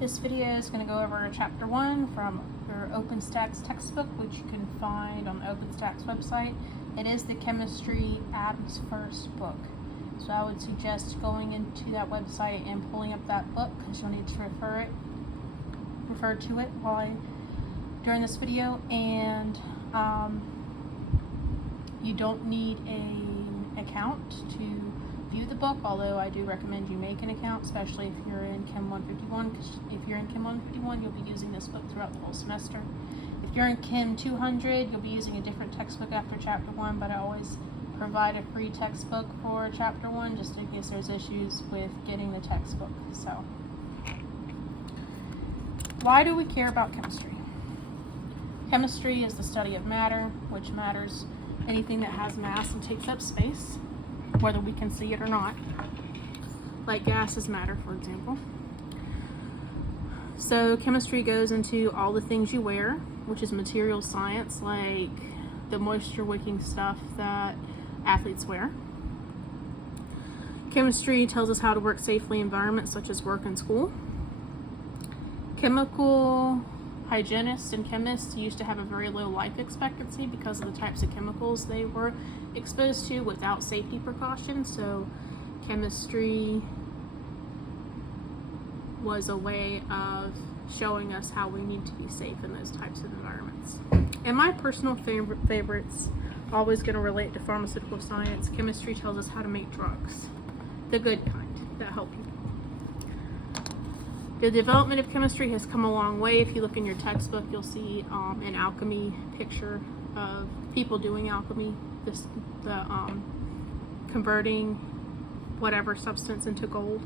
This video is going to go over chapter 1 from your Stax textbook, which you can find on the Stax website. It is the chemistry Abby's first book. So I would suggest going into that website and pulling up that book because you'll need to refer to it during this video. And you don't need an account to view the book, although I do recommend you make an account, especially if you're in Chem 151, because if you're in Chem 151, you'll be using this book throughout the whole semester. If you're in Chem 200, you'll be using a different textbook after chapter 1, but I always provide a free textbook for chapter 1 just in case there's issues with getting the textbook. So, why do we care about chemistry? Chemistry is the study of matter, which matters anything that has mass and takes up space, whether we can see it or not, like gases matter, for example. So chemistry goes into all the things you wear, which is material science, like the moisture wicking stuff that athletes wear. Chemistry tells us how to work safely in environments such as work and school. Chemical hygienists and chemists used to have a very low life expectancy because of the types of chemicals they were exposed to without safety precautions. So chemistry was a way of showing us how we need to be safe in those types of environments. And my personal favorites, always going to relate to pharmaceutical science. Chemistry tells us how to make drugs, the good kind that help you. The development of chemistry has come a long way. If you look in your textbook, you'll see an alchemy picture of people doing alchemy, converting whatever substance into gold.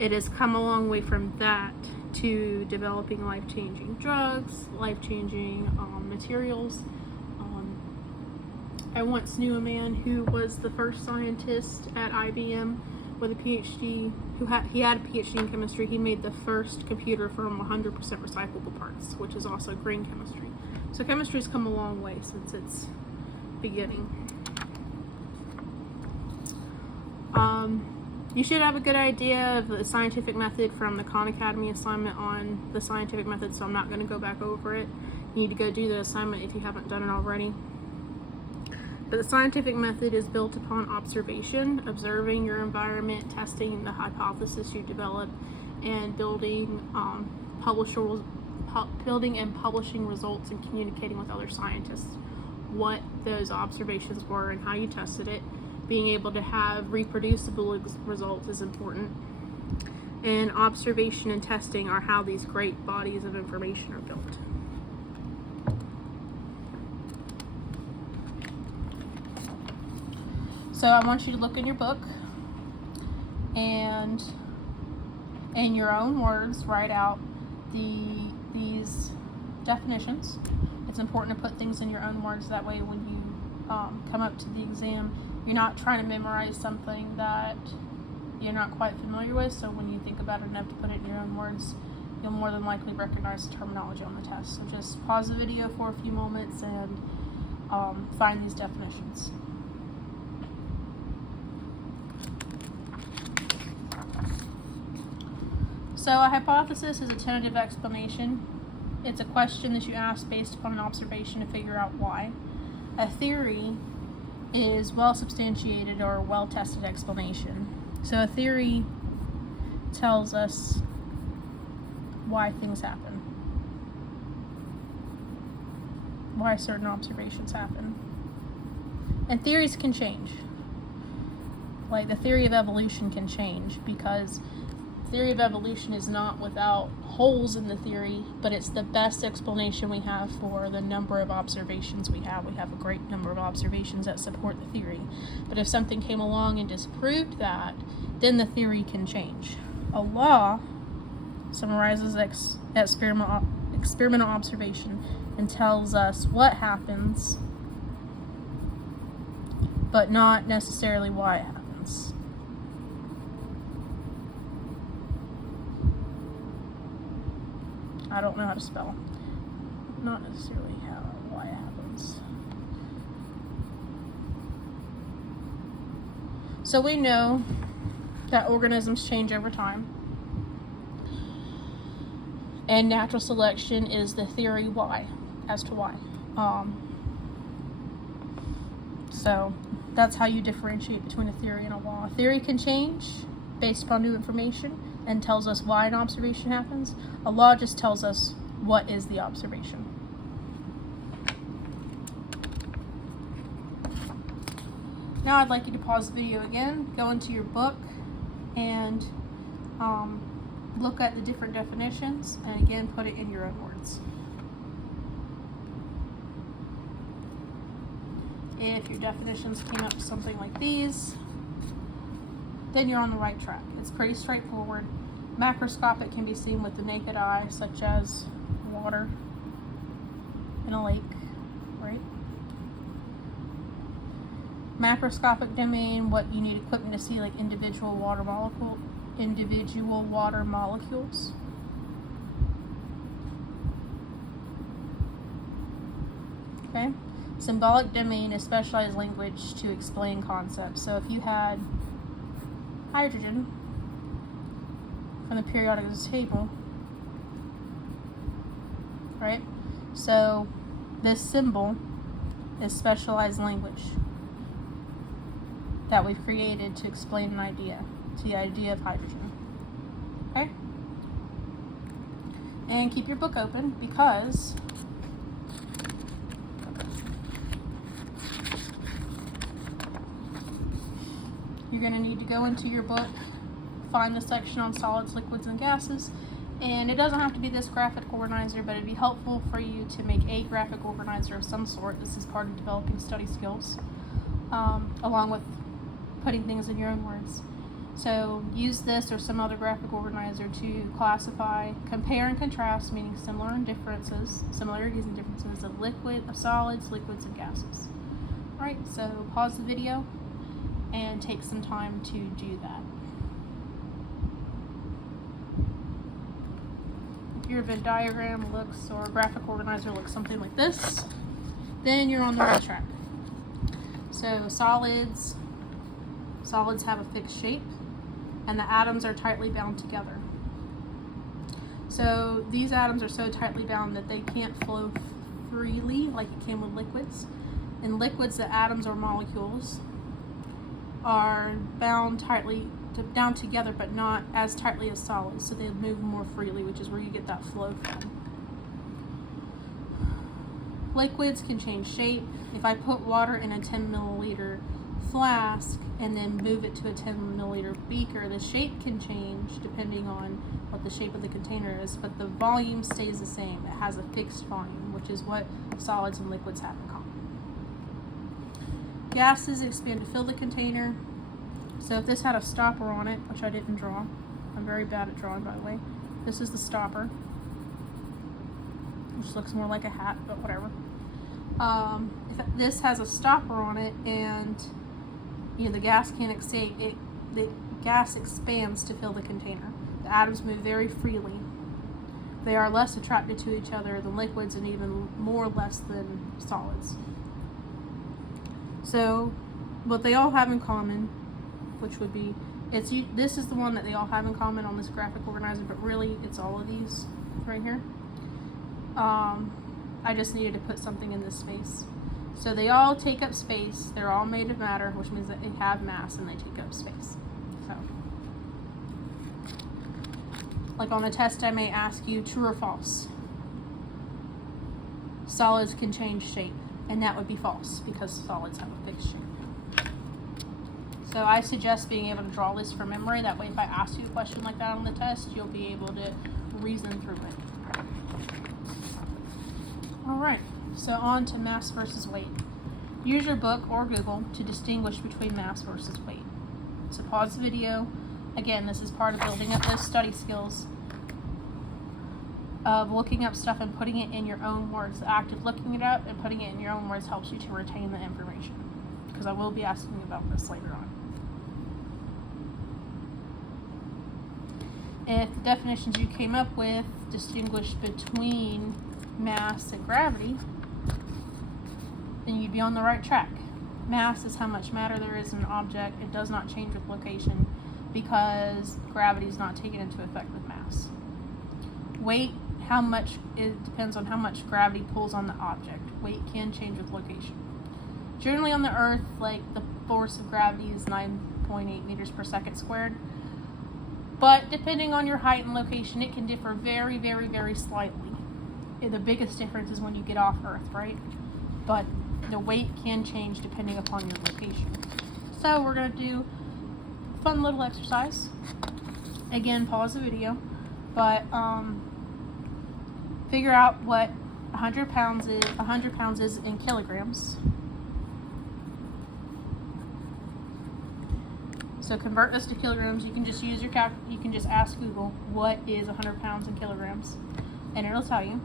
It has come a long way from that to developing life-changing drugs, life-changing materials. I once knew a man who was the first scientist at IBM with a PhD, he had a PhD in chemistry. He made the first computer from 100% recyclable parts, which is also green chemistry. So chemistry's come a long way since its beginning. You should have a good idea of the scientific method from the Khan Academy assignment on the scientific method, so I'm not going to go back over it. You need to go do the assignment if you haven't done it already. But the scientific method is built upon observation, observing your environment, testing the hypothesis you develop, and building and publishing results and communicating with other scientists what those observations were and how you tested it. Being able to have reproducible results is important. And observation and testing are how these great bodies of information are built. So I want you to look in your book and in your own words write out these definitions. It's important to put things in your own words, that way when you come up to the exam, you're not trying to memorize something that you're not quite familiar with, so when you think about it enough to put it in your own words, you'll more than likely recognize the terminology on the test. So just pause the video for a few moments and find these definitions. So a hypothesis is a tentative explanation. It's a question that you ask based upon an observation to figure out why. A theory is well-substantiated or well-tested explanation. So a theory tells us why things happen, why certain observations happen. And theories can change. Like the theory of evolution can change because theory of evolution is not without holes in the theory, but it's the best explanation we have for the number of observations we have. We have a great number of observations that support the theory. But if something came along and disproved that, then the theory can change. A law summarizes experimental observation and tells us what happens, but not necessarily why it happens. I don't know how to spell. Not necessarily why it happens. So we know that organisms change over time. And natural selection is the theory why, as to why. So that's how you differentiate between a theory and a law. A theory can change based upon new information and tells us why an observation happens. A law just tells us what is the observation. Now I'd like you to pause the video again, go into your book, and look at the different definitions, and again put it in your own words. If your definitions came up something like these, then you're on the right track. It's pretty straightforward. Macroscopic can be seen with the naked eye, such as water in a lake, right? Macroscopic domain, what you need equipment to see, like individual water molecules. Okay. Symbolic domain is specialized language to explain concepts. So if you had hydrogen from the periodic table, right? So this symbol is specialized language that we've created to explain an idea, to the idea of hydrogen. Okay? And keep your book open because you're going to need to go into your book, find the section on solids, liquids, and gases. And it doesn't have to be this graphic organizer, but it'd be helpful for you to make a graphic organizer of some sort. This is part of developing study skills, along with putting things in your own words. So use this or some other graphic organizer to classify, compare and contrast, meaning similarities and differences of solids, liquids, and gases. Alright, so pause the video and take some time to do that. If your Venn diagram looks, or a graphic organizer looks something like this, then you're on the right track. So solids have a fixed shape, and the atoms are tightly bound together. So these atoms are so tightly bound that they can't flow freely like it can with liquids. In liquids, the atoms or molecules are bound down together, but not as tightly as solids, so they move more freely, which is where you get that flow from. Liquids can change shape. If I put water in a 10 milliliter flask and then move it to a 10 milliliter beaker, the shape can change depending on what the shape of the container is, but the volume stays the same. It has a fixed volume, which is what solids and liquids have in common. Gases expand to fill the container. So if this had a stopper on it, which I didn't draw, I'm very bad at drawing, by the way. This is the stopper, which looks more like a hat, but whatever. If this has a stopper on it and the gas can't escape, the gas expands to fill the container. The atoms move very freely. They are less attracted to each other than liquids, and even more less than solids. So what they all have in common, which would be, this is the one that they all have in common on this graphic organizer, but really it's all of these right here. I just needed to put something in this space. So they all take up space. They're all made of matter, which means that they have mass and they take up space. So, like on a test, I may ask you true or false. Solids can change shape, and that would be false because solids have a fixed shape. So I suggest being able to draw this from memory. That way, if I ask you a question like that on the test, you'll be able to reason through it. Alright, so on to mass versus weight. Use your book or Google to distinguish between mass versus weight. So pause the video. Again, this is part of building up those study skills of looking up stuff and putting it in your own words. The act of looking it up and putting it in your own words helps you to retain the information, because I will be asking you about this later on. If the definitions you came up with distinguish between mass and gravity, then you'd be on the right track. Mass is how much matter there is in an object. It does not change with location because gravity is not taken into effect with mass. Weight, it depends on how much gravity pulls on the object. Weight can change with location. Generally on the Earth, like, the force of gravity is 9.8 meters per second squared. But depending on your height and location, it can differ very, very, very slightly. The biggest difference is when you get off Earth, right? But the weight can change depending upon your location. So we're going to do a fun little exercise. Again, pause the video. But figure out what 100 pounds is in kilograms. So convert this to kilograms. You can just use your you can just ask Google what is 100 pounds in kilograms, and it'll tell you.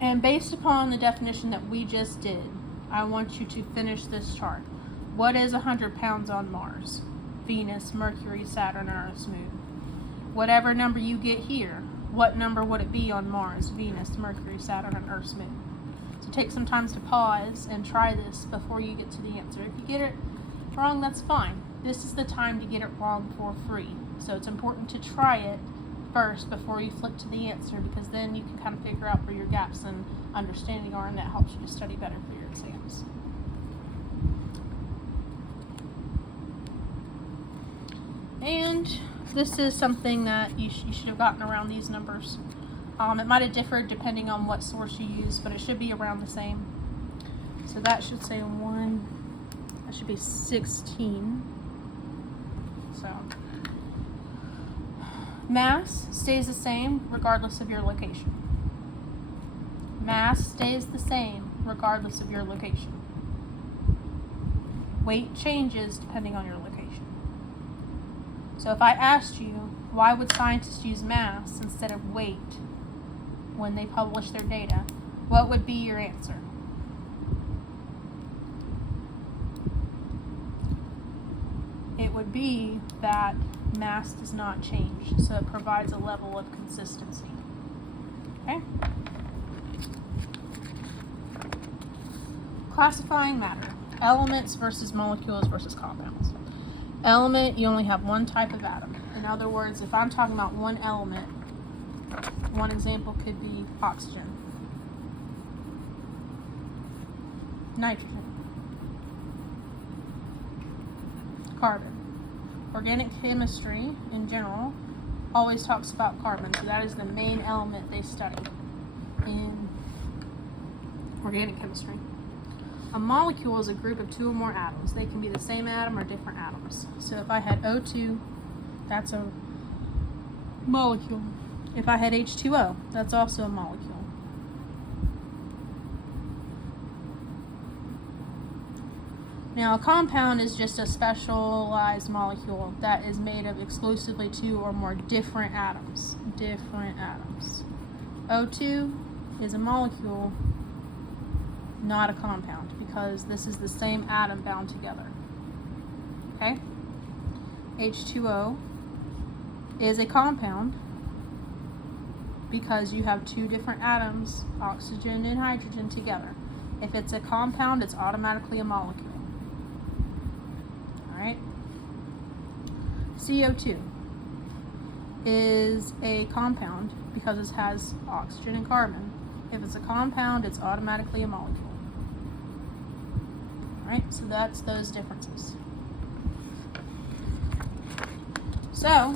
And based upon the definition that we just did, I want you to finish this chart. What is 100 pounds on Mars, Venus, Mercury, Saturn, or Earth's moon? Whatever number you get here, what number would it be on Mars, Venus, Mercury, Saturn, and Earth's moon? So take some time to pause and try this before you get to the answer. If you get it wrong, that's fine. This is the time to get it wrong for free. So it's important to try it first before you flip to the answer, because then you can kind of figure out where your gaps in understanding are, and that helps you to study better for your exams. And this is something that you should have gotten around these numbers. It might have differed depending on what source you use, but it should be around the same. So that should say that should be 16. So mass stays the same regardless of your location. Mass stays the same regardless of your location. Weight changes depending on your location. So if I asked you, why would scientists use mass instead of weight when they publish their data, what would be your answer? It would be that mass does not change, so it provides a level of consistency. Okay? Classifying matter. Elements versus molecules versus compounds. Element, you only have one type of atom. In other words, if I'm talking about one element, one example could be oxygen, nitrogen, carbon. Organic chemistry, in general, always talks about carbon, so that is the main element they study in organic chemistry. A molecule is a group of two or more atoms. They can be the same atom or different atoms. So if I had O2, that's a molecule. If I had H2O, that's also a molecule. Now, a compound is just a specialized molecule that is made of exclusively two or more different atoms. Different atoms. O2 is a molecule, not a compound, because this is the same atom bound together. Okay? H2O is a compound because you have two different atoms, oxygen and hydrogen, together. If it's a compound, it's automatically a molecule. Alright? CO2 is a compound because it has oxygen and carbon. If it's a compound, it's automatically a molecule. Alright, so that's those differences. So,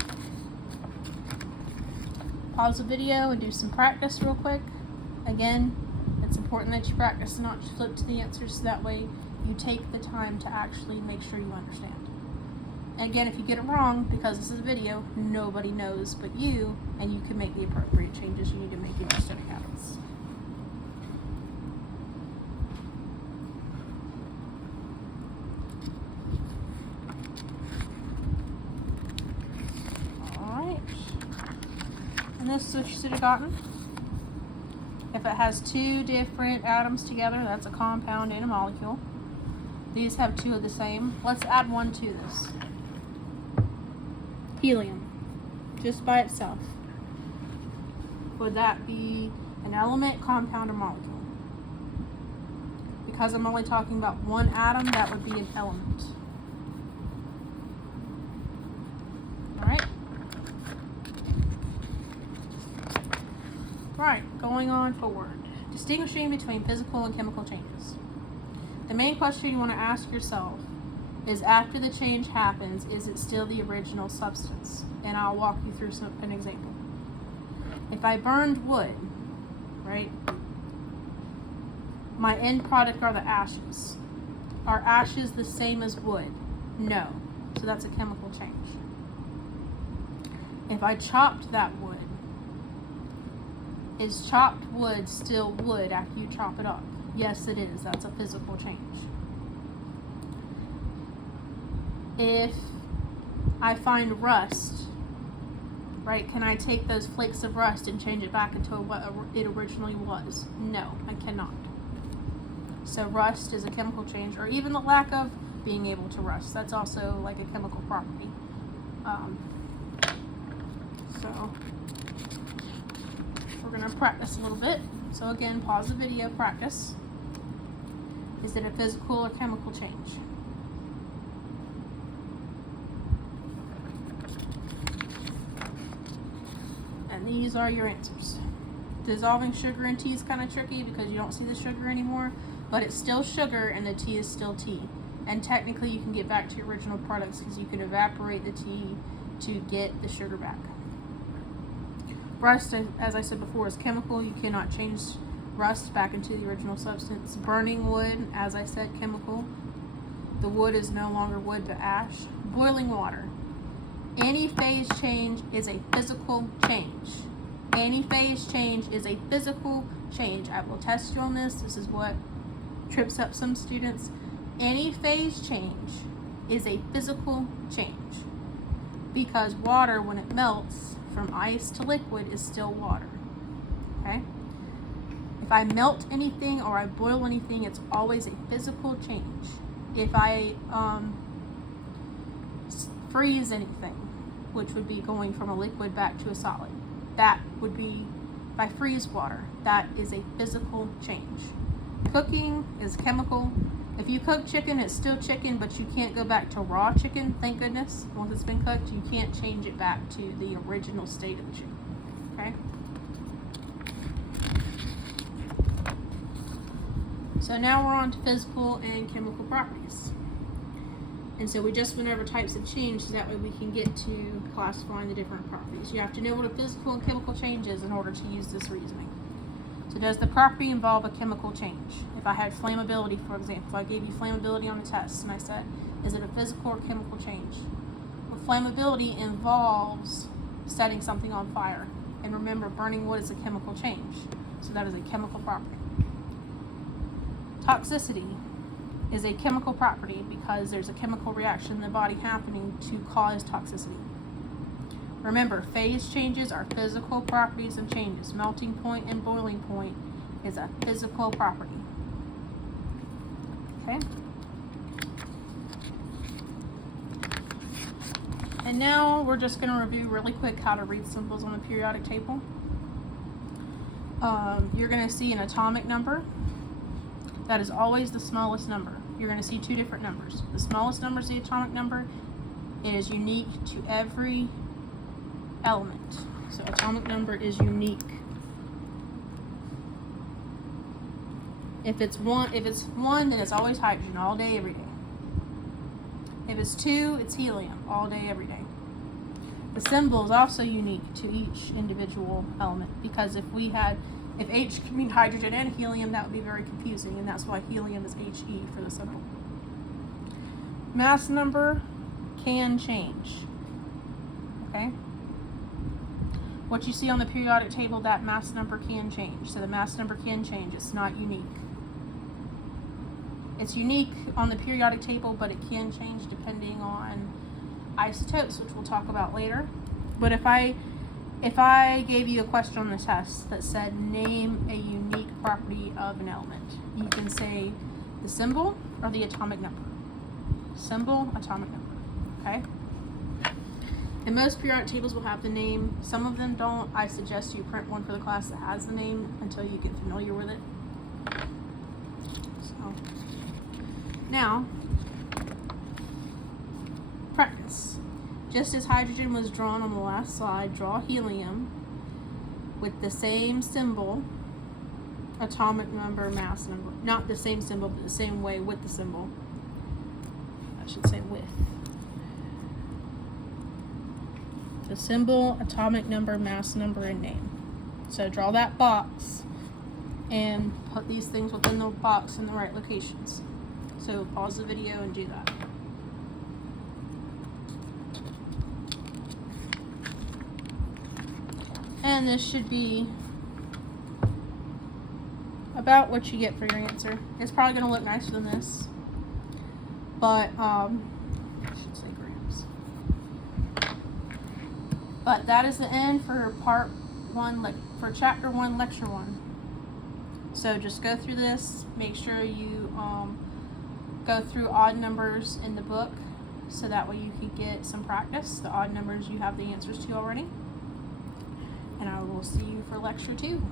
pause the video and do some practice real quick. Again, it's important that you practice and not just flip to the answers, so that way you take the time to actually make sure you understand. Again, if you get it wrong, because this is a video, nobody knows but you, and you can make the appropriate changes you need to make in your study habits. Alright. And this is what you should have gotten. If it has two different atoms together, that's a compound and a molecule. These have two of the same. Let's add one to this. Helium, just by itself. Would that be an element, compound, or molecule? Because I'm only talking about one atom, that would be an element. Alright? Right, going on forward. Distinguishing between physical and chemical changes. The main question you want to ask yourself is, after the change happens, is it still the original substance? And I'll walk you through an example. If I burned wood, right, my end product are the ashes. Are ashes the same as wood? No. So that's a chemical change. If I chopped that wood, is chopped wood still wood after you chop it up? Yes, it is. That's a physical change. If I find rust, right, can I take those flakes of rust and change it back into what it originally was? No, I cannot. So rust is a chemical change, or even the lack of being able to rust. That's also like a chemical property. So we're going to practice a little bit. So again, pause the video, practice. Is it a physical or chemical change? And these are your answers. Dissolving sugar in tea is kind of tricky because you don't see the sugar anymore, but it's still sugar and the tea is still tea. And technically you can get back to your original products because you can evaporate the tea to get the sugar back. Rust, as I said before, is chemical. You cannot change rust back into the original substance. Burning wood, as I said, chemical. The wood is no longer wood but ash. Boiling water. Any phase change is a physical change. Any phase change is a physical change. I will test you on this. This is what trips up some students. Any phase change is a physical change, because water, when it melts from ice to liquid, is still water. Okay? If I melt anything or I boil anything, it's always a physical change. If I freeze anything, which would be going from a liquid back to a solid, that would be, if I freeze water, that is a physical change. Cooking is chemical. If you cook chicken, it's still chicken, but you can't go back to raw chicken, thank goodness. Once it's been cooked, you can't change it back to the original state of the chicken. Okay? So now we're on to physical and chemical properties. And so we just went over types of change, so that way we can get to classifying the different properties. You have to know what a physical and chemical change is in order to use this reasoning. So does the property involve a chemical change? If I had flammability, for example, if I gave you flammability on a test and I said, is it a physical or chemical change? Well, flammability involves setting something on fire. And remember, burning wood is a chemical change. So that is a chemical property. Toxicity is a chemical property because there's a chemical reaction in the body happening to cause toxicity. Remember, phase changes are physical properties and changes. Melting point and boiling point is a physical property. Okay? And now we're just going to review really quick how to read symbols on a periodic table. You're going to see an atomic number. That is always the smallest number. You're going to see two different numbers. The smallest number is the atomic number. It is unique to every element. So atomic number is unique. If it's one, then it's always hydrogen all day, every day. If it's 2, it's helium all day, every day. The symbol is also unique to each individual element, because if H could mean hydrogen and helium, that would be very confusing, and that's why helium is He for the symbol. Mass number can change. Okay? What you see on the periodic table, that mass number can change. So the mass number can change. It's not unique. It's unique on the periodic table, but it can change depending on isotopes, which we'll talk about later. But if I gave you a question on the test that said, name a unique property of an element, you can say the symbol or the atomic number. Symbol, atomic number. Okay? And most periodic tables will have the name. Some of them don't. I suggest you print one for the class that has the name until you get familiar with it. So, now, practice. Just as hydrogen was drawn on the last slide, draw helium. with the same symbol, atomic number, mass number. Not the same symbol, but the same way with the symbol. I should say with. The symbol, atomic number, mass number, and name. So draw that box and put these things within the box in the right locations. So pause the video and do that. And this should be about what you get for your answer. It's probably going to look nicer than this, but I should say grams. But that is the end for part 1, for chapter 1, lecture 1. So just go through this. Make sure you go through odd numbers in the book, so that way you can get some practice. The odd numbers you have the answers to already. And I will see you for lecture 2.